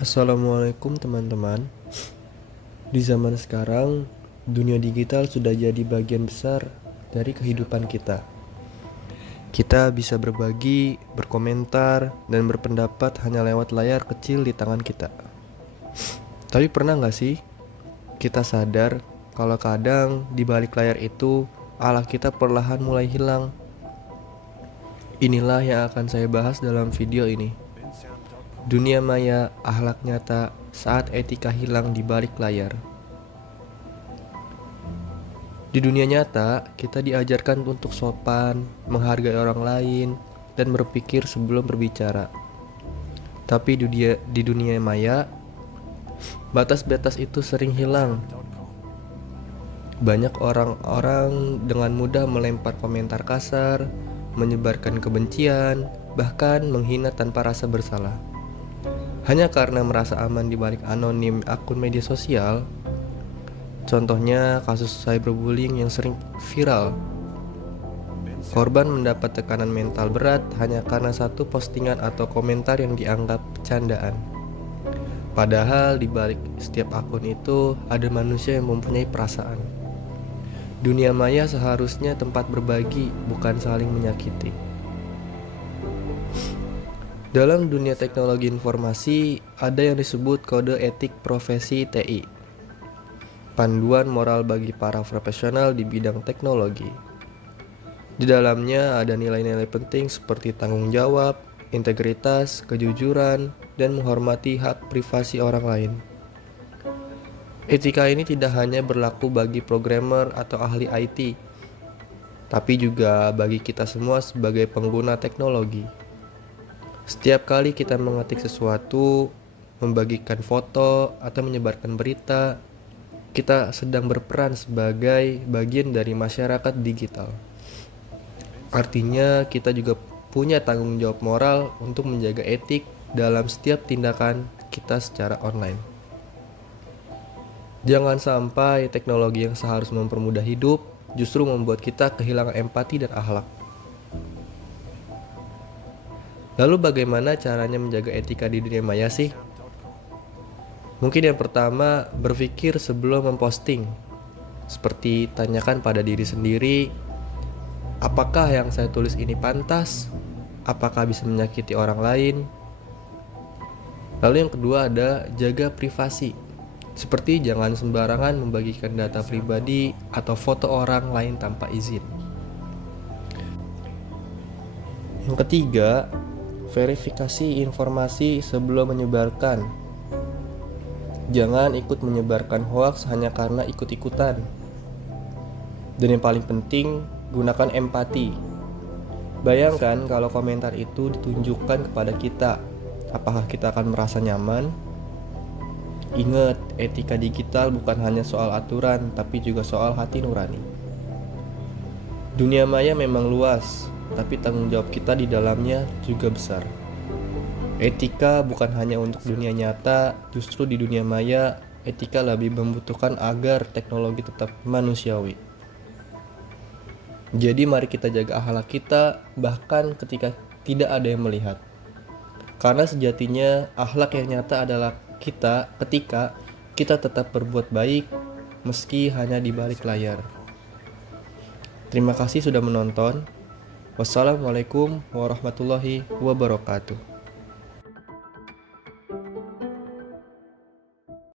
Assalamualaikum teman-teman. Di zaman sekarang, dunia digital sudah jadi bagian besar dari kehidupan kita. Kita bisa berbagi, berkomentar, dan berpendapat hanya lewat layar kecil di tangan kita. Tapi pernah nggak sih kita sadar kalau kadang di balik layar itu Allah kita perlahan mulai hilang? Inilah yang akan saya bahas dalam video ini. Dunia maya, akhlak nyata saat etika hilang di balik layar. Di dunia nyata, kita diajarkan untuk sopan, menghargai orang lain, dan berpikir sebelum berbicara. Tapi di dunia maya, batas-batas itu sering hilang. Banyak orang-orang dengan mudah melempar komentar kasar, menyebarkan kebencian, bahkan menghina tanpa rasa bersalah. Hanya karena merasa aman di balik anonim akun media sosial. Contohnya kasus cyberbullying yang sering viral. Korban mendapat tekanan mental berat hanya karena satu postingan atau komentar yang dianggap candaan. Padahal di balik setiap akun itu ada manusia yang mempunyai perasaan. Dunia maya seharusnya tempat berbagi, bukan saling menyakiti. Dalam dunia teknologi informasi, ada yang disebut kode etik profesi TI. Panduan moral bagi para profesional di bidang teknologi. Di dalamnya ada nilai-nilai penting seperti tanggung jawab, integritas, kejujuran, dan menghormati hak privasi orang lain. Etika ini tidak hanya berlaku bagi programmer atau ahli IT, tapi juga bagi kita semua sebagai pengguna teknologi. Setiap kali kita mengetik sesuatu, membagikan foto, atau menyebarkan berita, kita sedang berperan sebagai bagian dari masyarakat digital. Artinya, kita juga punya tanggung jawab moral untuk menjaga etik dalam setiap tindakan kita secara online. Jangan sampai teknologi yang seharusnya mempermudah hidup justru membuat kita kehilangan empati dan akhlak. Lalu bagaimana caranya menjaga etika di dunia maya sih? Mungkin yang pertama, berpikir sebelum memposting. Seperti tanyakan pada diri sendiri, apakah yang saya tulis ini pantas? Apakah bisa menyakiti orang lain? Lalu yang kedua ada jaga privasi. Seperti jangan sembarangan membagikan data pribadi atau foto orang lain tanpa izin. Yang ketiga, verifikasi informasi sebelum menyebarkan. Jangan ikut menyebarkan hoaks hanya karena ikut-ikutan. Dan yang paling penting, gunakan empati. Bayangkan kalau komentar itu ditunjukkan kepada kita, apakah kita akan merasa nyaman? Ingat, etika digital bukan hanya soal aturan, tapi juga soal hati nurani. Dunia maya memang luas, tapi tanggung jawab kita di dalamnya juga besar. Etika bukan hanya untuk dunia nyata, justru di dunia maya, etika lebih membutuhkan agar teknologi tetap manusiawi. Jadi mari kita jaga akhlak kita, bahkan ketika tidak ada yang melihat. Karena sejatinya akhlak yang nyata adalah kita ketika kita tetap berbuat baik meski hanya di balik layar. Terima kasih sudah menonton. Wassalamualaikum warahmatullahi wabarakatuh.